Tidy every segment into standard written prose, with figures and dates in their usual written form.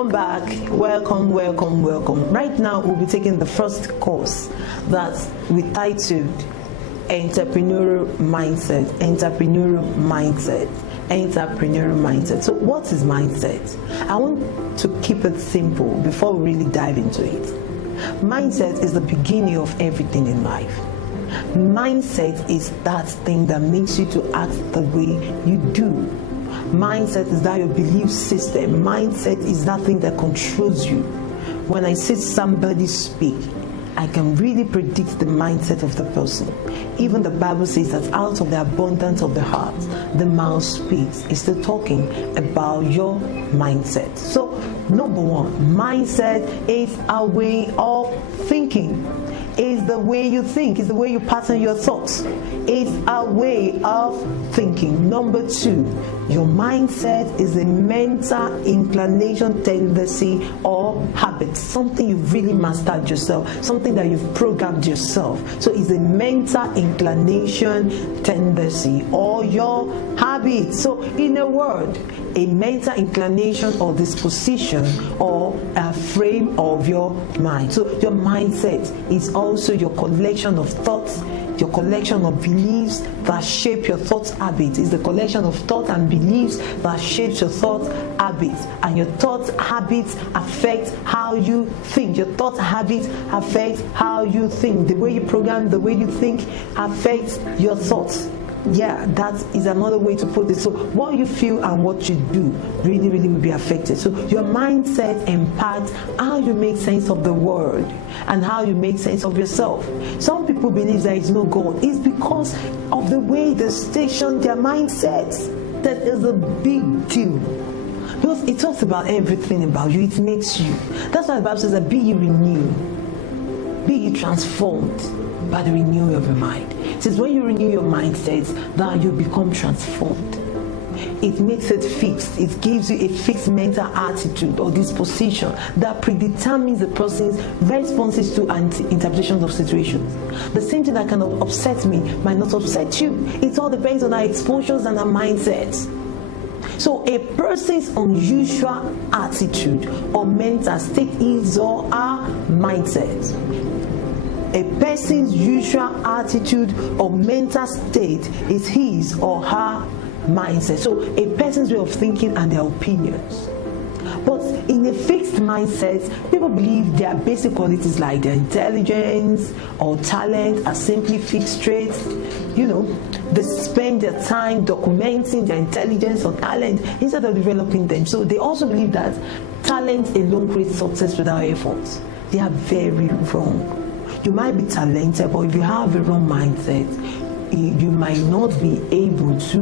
Welcome back. Welcome. Right now, we'll be taking the first course that we titled Entrepreneurial Mindset. So what is mindset? I want to keep it simple before we really dive into it. Mindset is the beginning of everything in life. Mindset is that thing that makes you to act the way you do. Mindset is that your belief system. Mindset is that thing that controls you. When I see somebody speak, I can really predict the mindset of the person. Even the Bible says that out of the abundance of the heart, the mouth speaks. It's still talking about your mindset. So, number one, mindset is a way of thinking. It's the way you think. It's the way you pattern your thoughts. It's a way of thinking. Number two, your mindset is a mental inclination, tendency, or habit. Something you've really mastered yourself. Something that you've programmed yourself. So it's a mental inclination, tendency, or your habit. So in a word, a mental inclination or disposition or a frame of your mind. So your mindset is also your collection of thoughts, your collection of beliefs that shape your thoughts habits. Is the collection of thoughts and beliefs that shapes your thoughts habits. And your thoughts habits affect how you think. Your thoughts habits affect how you think. The way you program, the way you think affects your thoughts. Yeah, that is another way to put it. So what you feel and what you do really will be affected. So your mindset impacts how you make sense of the world and how you make sense of yourself. Some people believe there is no God. It's because of the way they station their mindsets. That is a big deal. Because it talks about everything about you. It makes you. That's why the Bible says that be ye renewed. Be ye transformed by the renewing of your mind. It says when you renew your mindset, that you become transformed. It makes it fixed. It gives you a fixed mental attitude or disposition that predetermines the person's responses to and interpretations of situations. The same thing that can upset me might not upset you. It all depends on our exposures and our mindsets. So a person's unusual attitude or mental state is or our mindset. A person's usual attitude or mental state is his or her mindset. So a person's way of thinking and their opinions. But in a fixed mindset, people believe their basic qualities like their intelligence or talent are simply fixed traits. You know, they spend their time documenting their intelligence or talent instead of developing them. So they also believe that talent alone creates success without effort. They are very wrong. You might be talented, but if you have a wrong mindset, you might not be able to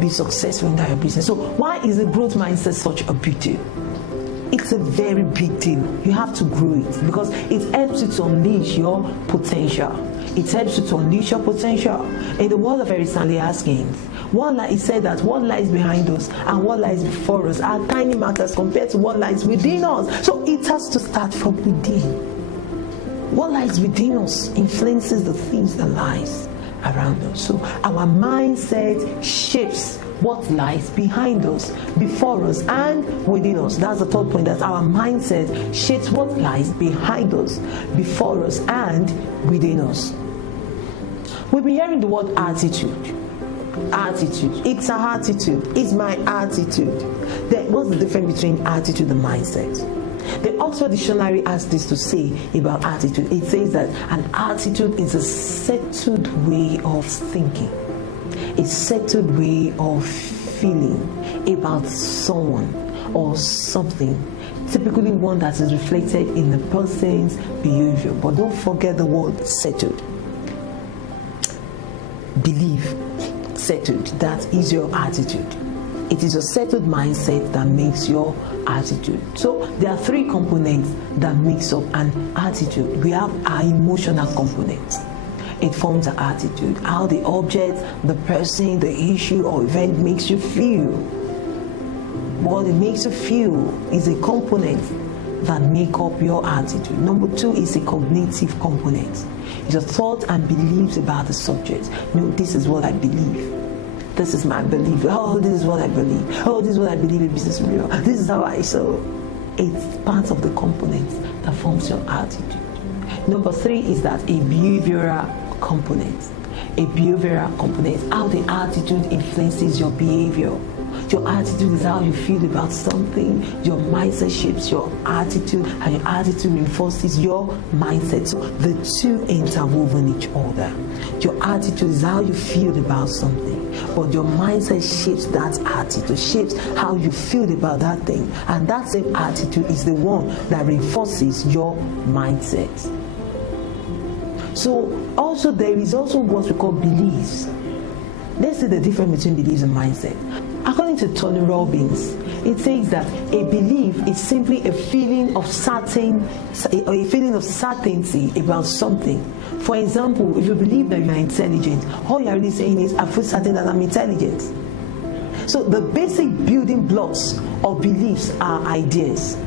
be successful in that business. So why is a growth mindset such a big deal? It's a very big deal. You have to grow it because it helps you to unleash your potential. It helps you to unleash your potential. In the world of Eric Stanley Haskins, he said that what lies behind us and what lies before us are tiny matters compared to what lies within us. So it has to start from within. What lies within us influences the things that lies around us. So our mindset shapes what lies behind us, before us, and within us. That's the third point, that our mindset shapes what lies behind us, before us, and within us. We've been hearing the word attitude. Attitude. It's our attitude. It's my attitude. Then what's the difference between attitude and mindset? The Oxford Dictionary has this to say about attitude. It says that an attitude is a settled way of thinking, a settled way of feeling about someone or something, typically one that is reflected in the person's behavior. But don't forget the word settled. Believe, settled. That is your attitude. It is a settled mindset that makes your attitude. So there are three components that makes up an attitude. We have our emotional components. It forms an attitude. How the object, the person, the issue or event makes you feel. What it makes you feel is a component that make up your attitude. Number two is a cognitive component. It's your thoughts and beliefs about the subject. No, this is what I believe. this is my belief. Oh, this is what I believe. Oh, this is what I believe in business real. This is how I so. It's part of the components that forms your attitude. Number 3 is that a behavioral component. A behavioral component, how the attitude influences your behavior. Your attitude is how you feel about something. Your mindset shapes your attitude, and your attitude reinforces your mindset. So the two interwoven each other. Your attitude is how you feel about something, but your mindset shapes that attitude, shapes how you feel about that thing. And that same attitude is the one that reinforces your mindset. So also there is also what we call beliefs. Let's see the difference between beliefs and mindset. According to Tony Robbins, it says that a belief is simply a feeling of certainty about something. For example, if you believe that you are intelligent, all you are really saying is, I feel certain that I'm intelligent. So the basic building blocks of beliefs are ideas.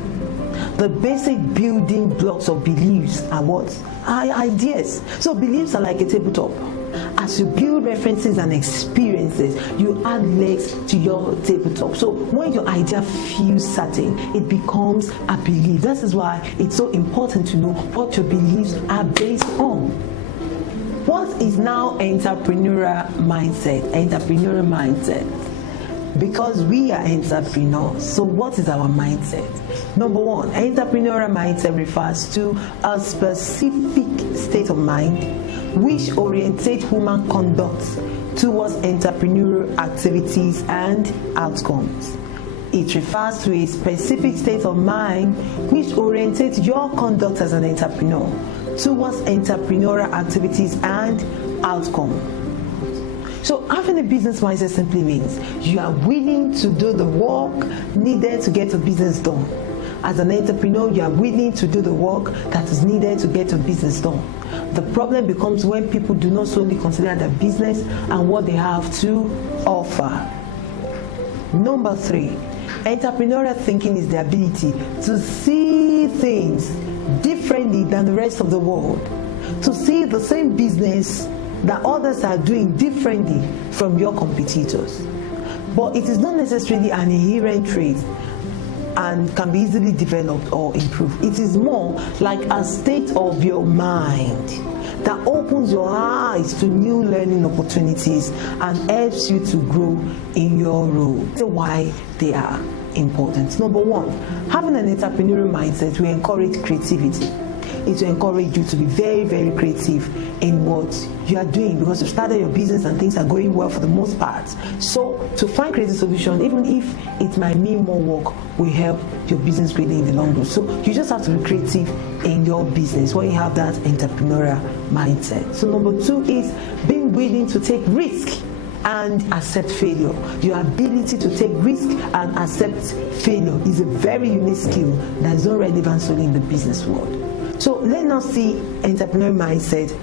The basic building blocks of beliefs are what? Are ideas. So beliefs are like a tabletop. As you build references and experiences, you add legs to your tabletop. So when your idea feels certain, it becomes a belief. This is why it's so important to know what your beliefs are based on. What is now entrepreneurial mindset? Entrepreneurial mindset. Because we are entrepreneurs, so what is our mindset? Number 1, entrepreneurial mindset refers to a specific state of mind which orientates human conduct towards entrepreneurial activities and outcomes. It refers to a specific state of mind which orientates your conduct as an entrepreneur towards entrepreneurial activities and outcomes. So having a business mindset simply means you are willing to do the work needed to get your business done. As an entrepreneur, you are willing to do the work that is needed to get your business done. The problem becomes when people do not solely consider their business and what they have to offer. Number 3, entrepreneurial thinking is the ability to see things differently than the rest of the world, to see the same business that others are doing differently from your competitors. But it is not necessarily an inherent trait and can be easily developed or improved. It is more like a state of your mind that opens your eyes to new learning opportunities and helps you to grow in your role. That's why they are important. Number 1, having an entrepreneurial mindset will encourage creativity. It will encourage you to be very, very creative in what you are doing, because you've started your business and things are going well for the most part. So to find creative solutions, even if it might mean more work, will help your business greatly in the long run. So you just have to be creative in your business when you have that entrepreneurial mindset. So number 2 is being willing to take risk and accept failure. Your ability to take risk and accept failure is a very unique skill that is not relevant solely in the business world. So let us see entrepreneurial mindset,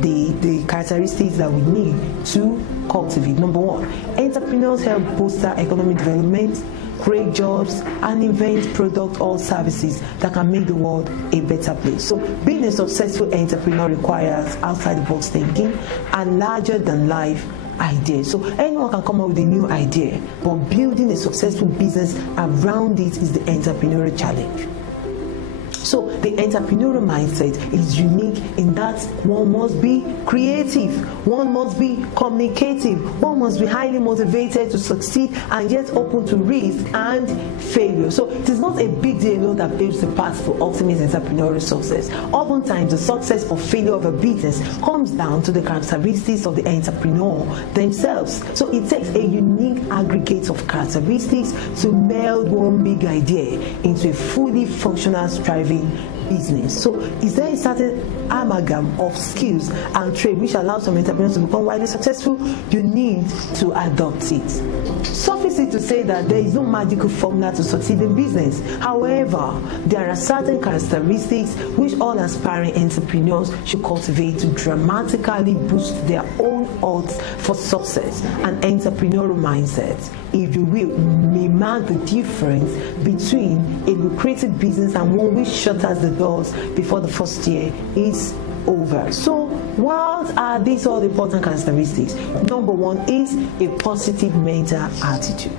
the characteristics that we need to cultivate. Number 1, entrepreneurs help bolster economic development, create jobs, and invent products or services that can make the world a better place. So being a successful entrepreneur requires outside the box thinking and larger than life ideas. So anyone can come up with a new idea, but building a successful business around it is the entrepreneurial challenge. So the entrepreneurial mindset is unique in that one must be creative, one must be communicative, one must be highly motivated to succeed and yet open to risk and failure. So it is not a big deal alone that paves the path for ultimate entrepreneurial success. Oftentimes the success or failure of a business comes down to the characteristics of the entrepreneur themselves. So it takes a unique aggregate of characteristics to meld one big idea into a fully functional, thriving business. So is there a certain amalgam of skills and trade which allows some entrepreneurs to become widely successful? You need to adopt it. Suffice it to say that there is no magical formula to succeed in business. However, there are certain characteristics which all aspiring entrepreneurs should cultivate to dramatically boost their own odds for success. An entrepreneurial mindset, if you will, may mark the difference between a lucrative business and one which shutters the doors before the first year is over. So What are these all important characteristics? Number one is a positive mental attitude.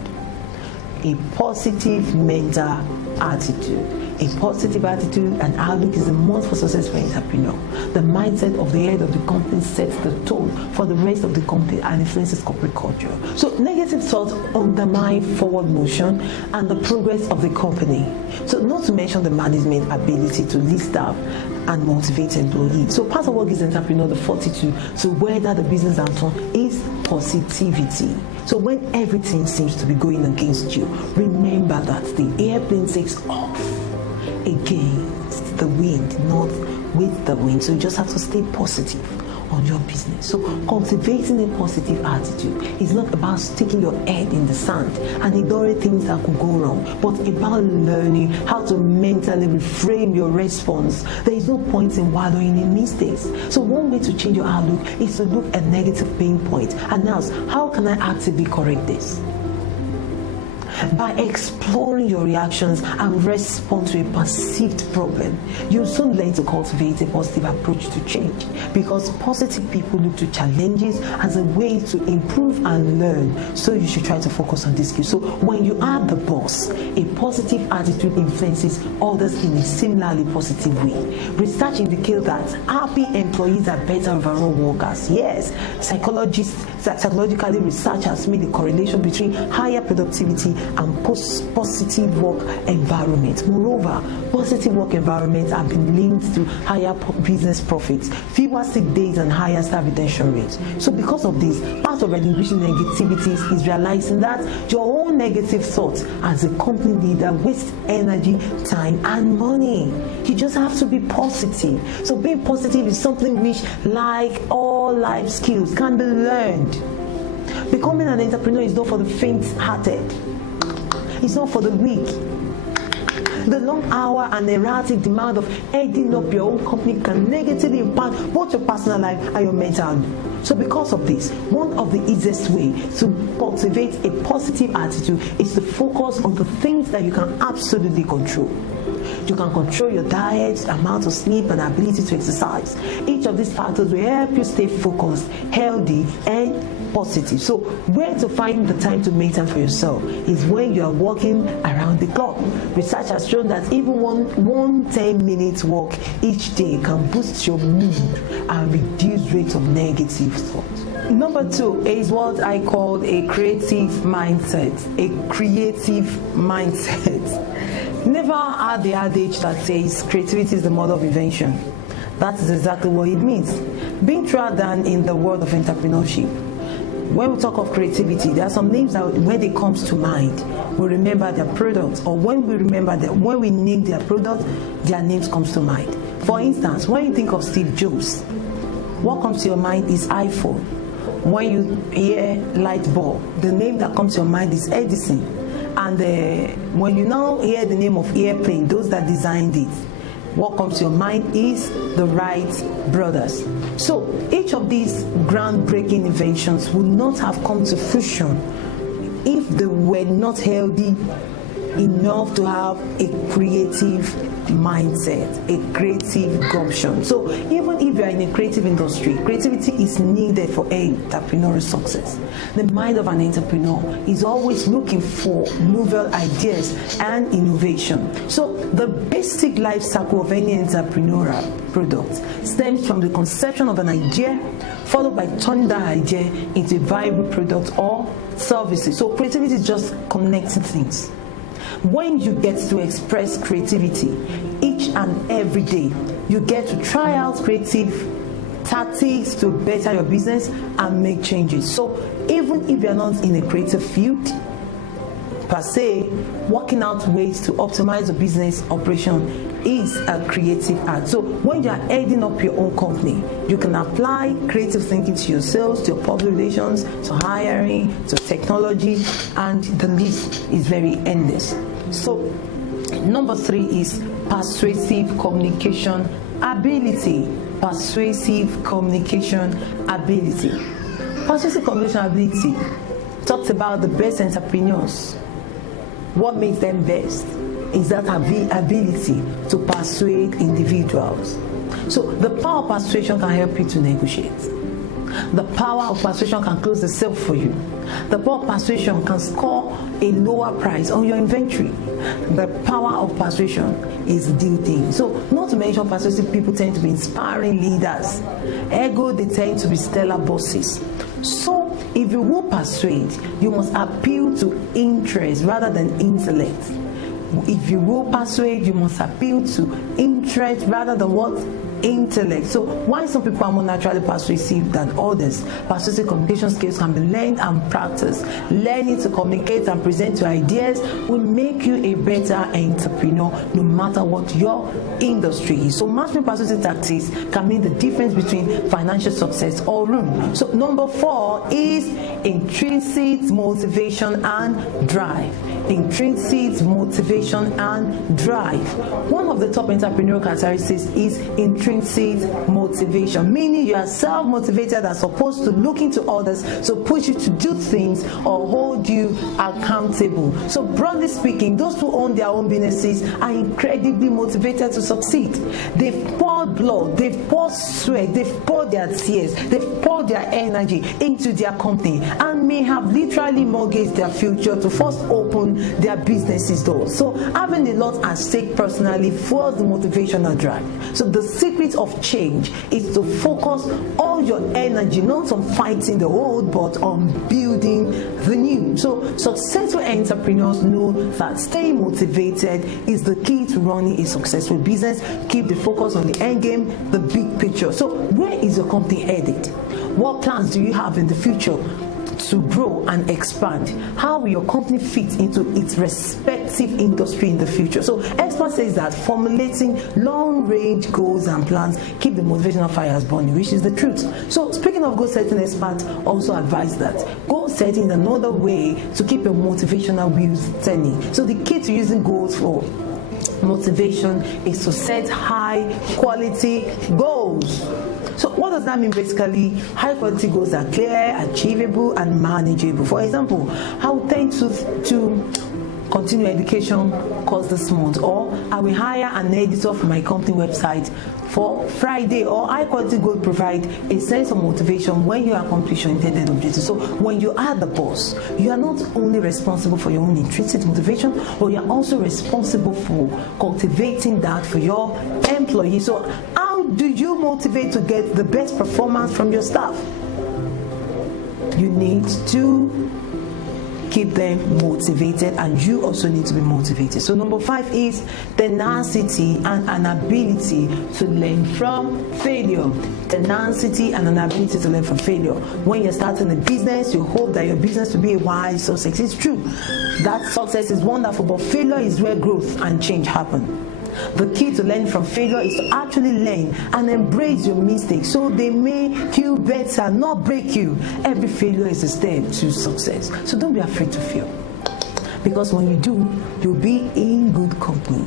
A positive mental attitude. A positive attitude and outlook is a must for successful entrepreneur. The mindset of the head of the company sets the tone for the rest of the company and influences corporate culture. So negative thoughts undermine forward motion and the progress of the company. So not to mention the management ability to lead staff and motivate employees. So part of what gives entrepreneur the fortitude to weather the business downturn is positivity. So when everything seems to be going against you, remember that the airplane takes off against the wind, not with the wind. So you just have to stay positive on your business. So cultivating a positive attitude is not about sticking your head in the sand and ignoring things that could go wrong, but about learning how to mentally reframe your response. There is no point in wallowing in mistakes. So one way to change your outlook is to look at negative pain point and ask, how can I actively correct this? By exploring your reactions and respond to a perceived problem, you'll soon learn to cultivate a positive approach to change, because positive people look to challenges as a way to improve and learn. So you should try to focus on this skill. So when you are the boss, a positive attitude influences others in a similarly positive way. Research indicates that happy employees are better overall workers. Yes, psychologically research has made a correlation between higher productivity and positive work environment. Moreover, positive work environments have been linked to higher business profits, fewer sick days, and higher staff retention rates. So because of this, part of relinquishing negativities is realizing that your own negative thoughts as a company leader waste energy, time, and money. You just have to be positive. So being positive is something which, like all life skills, can be learned. Becoming an entrepreneur is not for the faint-hearted. It's not for the weak. The long hour and erratic demand of heading up your own company can negatively impact both your personal life and your mental health. So because of this, one of the easiest ways to cultivate a positive attitude is to focus on the things that you can absolutely control. You can control your diet, amount of sleep, and ability to exercise. Each of these factors will help you stay focused, healthy, and positive. So where to find the time to make time for yourself is when you are walking around the clock. Research has shown that even one 10-minute walk each day can boost your mood and reduce rates of negative thoughts. Number 2 is what I call a creative mindset. A creative mindset. Never heard the adage that says creativity is the mother of invention. That is exactly what it means. Being trained in the world of entrepreneurship, when we talk of creativity, there are some names that when it comes to mind, we remember their products, or when we name their product, their names comes to mind. For instance, when you think of Steve Jobs, what comes to your mind is iPhone. When you hear light bulb, the name that comes to your mind is Edison. And when you now hear the name of airplane, those that designed it, what comes to your mind is the Wright brothers. So each of these groundbreaking inventions would not have come to fruition if they were not healthy enough to have a creative mindset, a creative gumption. So even if you are in a creative industry, creativity is needed for entrepreneurial success. The mind of an entrepreneur is always looking for novel ideas and innovation. So the basic life cycle of any entrepreneurial product stems from the conception of an idea, followed by turning that idea into a viable product or services. So creativity is just connecting things. When you get to express creativity each and every day, you get to try out creative tactics to better your business and make changes. So even if you're not in a creative field per se, working out ways to optimize the business operation is a creative act. So when you're heading up your own company, you can apply creative thinking to your sales, to your public relations, to hiring, to technology, and the list is very endless. So number 3 is persuasive communication ability. Persuasive communication ability. Persuasive communication ability talks about the best entrepreneurs. What makes them best is that ability to persuade individuals. So the power of persuasion can help you to negotiate. The power of persuasion can close the sale for you. The power of persuasion can score a lower price on your inventory. The power of persuasion is the deal thing. So, not to mention, persuasive people tend to be inspiring leaders. Ergo, they tend to be stellar bosses. So, if you will persuade, you must appeal to interest rather than intellect. If you will persuade, you must appeal to interest rather than what? Intellect. So why some people are more naturally persuasive than others? Persuasive communication skills can be learned and practiced. Learning to communicate and present your ideas will make you a better entrepreneur no matter what your industry is. So mastering persuasive tactics can make the difference between financial success or ruin. So number 4 is intrinsic motivation and drive. Intrinsic motivation and drive. One of the top entrepreneurial characteristics is intrinsic motivation, meaning you are self-motivated as opposed to looking to others to push you to do things or hold you accountable. So broadly speaking, those who own their own businesses are incredibly motivated to succeed. They've poured blood, they've poured sweat, they've poured their tears, they've poured their energy into their company and may have literally mortgaged their future to first open their businesses doors. So having a lot at stake personally fuels the motivation and drive. So the secret of change is to focus all your energy not on fighting the old but on building the new. So successful entrepreneurs know that staying motivated is the key to running a successful business. Keep the focus on the end game, the big picture. So where is your company headed? What plans do you have in the future to grow and expand? How will your company fit into its respective industry in the future? So expert says that formulating long-range goals and plans keep the motivational fires burning, which is the truth. So speaking of goal setting, experts also advise that goal setting is another way to keep your motivational wheels turning. So the key to using goals for motivation is to set high quality goals. So what does that mean basically? High quality goals are clear, achievable, and manageable. For example, I will tend to continue education course this month, or I will hire an editor for my company website for Friday. Or high quality goals provide a sense of motivation when you accomplish your intended objective. So when you are the boss, you are not only responsible for your own intrinsic motivation, but you are also responsible for cultivating that for your employees. So how do you motivate to get the best performance from your staff? You need to keep them motivated, and you also need to be motivated. So number 5 is tenacity and an ability to learn from failure. Tenacity and an ability to learn from failure. When you're starting a business, you hope that your business will be a wide success. It's true that success is wonderful, but failure is where growth and change happen. The key to learning from failure is to actually learn and embrace your mistakes so they make you better, not break you. Every failure is a step to success. So don't be afraid to fail, because when you do, you'll be in good company.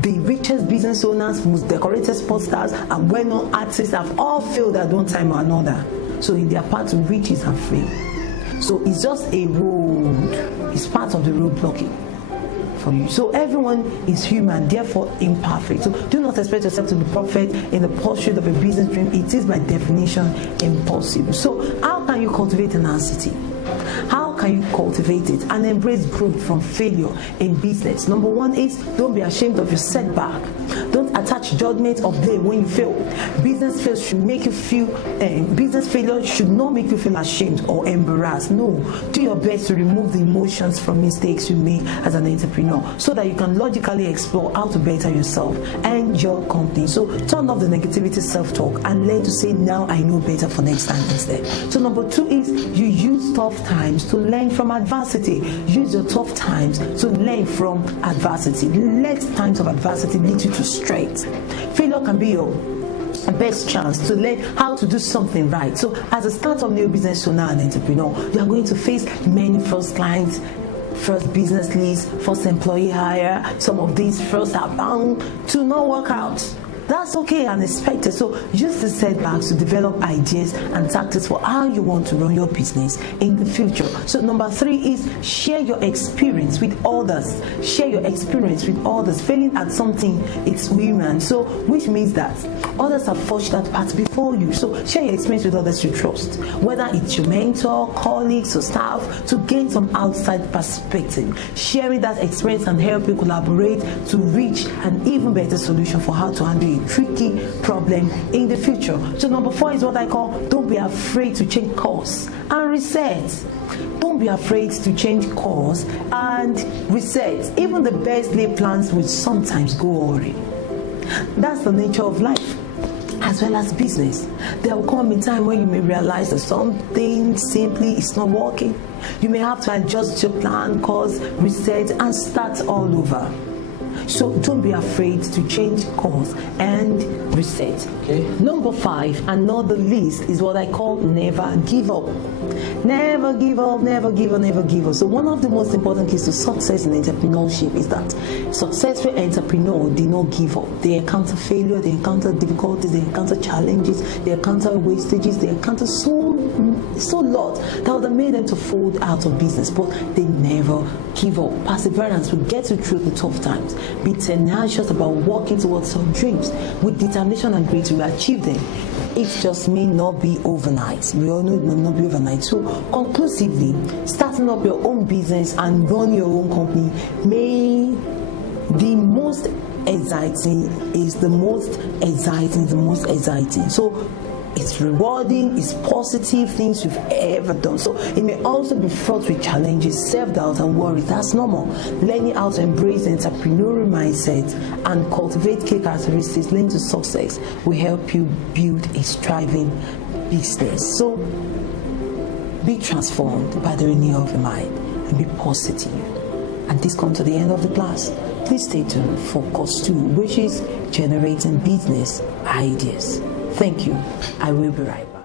The richest business owners, most decorated sports stars, and well-known artists have all failed at one time or another. So in their path to riches and fame. So it's just a road. It's part of the road blocking. You. So everyone is human, therefore imperfect. So do not expect yourself to be perfect in the pursuit of a business dream. It is by definition impossible. So how can you cultivate tenacity? How can you cultivate it and embrace growth from failure in business? Number 1 is don't be ashamed of your setback. Don't attach judgment or blame when you fail. Business failure should make you feel. Business failure should not make you feel ashamed or embarrassed. No, do your best to remove the emotions from mistakes you make as an entrepreneur, so that you can logically explore how to better yourself and your company. So turn off the negativity self-talk and learn to say, now I know better for next time instead. So number 2 is you use tough times to learn from adversity. Use your tough times to learn from adversity. Let times of adversity lead you to strength. Failure can be your best chance to learn how to do something right. So as a startup new business owner and entrepreneur, you are going to face many first clients, first business leads, first employee hire. Some of these first are bound to not work out. that's okay and expected. So use the setbacks to develop ideas and tactics for how you want to run your business in the future. So number 3 is share your experience with others. Share your experience with others. Failing at something, it's human. So which means that others have forged that path before you. So share your experience with others you trust, whether it's your mentor, colleagues, or staff, to gain some outside perspective. Sharing that experience can help you collaborate to reach an even better solution for how to handle a tricky problem in the future. So number 4 is what I call, don't be afraid to change course and reset. Don't be afraid to change course and reset. Even the best laid plans will sometimes go awry. That's the nature of life, as well as business. There will come a time when you may realize that something simply is not working. You may have to adjust your plan, course, reset, and start all over. So don't be afraid to change course and reset. Okay. Number 5, and not the least, is what I call never give up. Never give up, never give up, never give up. So one of the most important keys to success in entrepreneurship is that successful entrepreneurs do not give up. They encounter failure, they encounter difficulties, they encounter challenges, they encounter wastages, they encounter so lot that would have made them to fold out of business, but they never give up. Perseverance will get you through the tough times. Be tenacious about working towards your dreams. With determination and grit, you will achieve them. It just may not be overnight. We all know it may not be overnight. So conclusively, starting up your own business and run your own company may the most exciting. So it's rewarding, it's positive things you've ever done. So it may also be fraught with challenges, self-doubt and worry. That's normal. Learning how to embrace the entrepreneurial mindset and cultivate key characteristics linked to success will help you build a thriving business. So be transformed by the renewal of your mind and be positive. And this comes to the end of the class. Please stay tuned for course 2, which is generating business ideas. Thank you. I will be right back.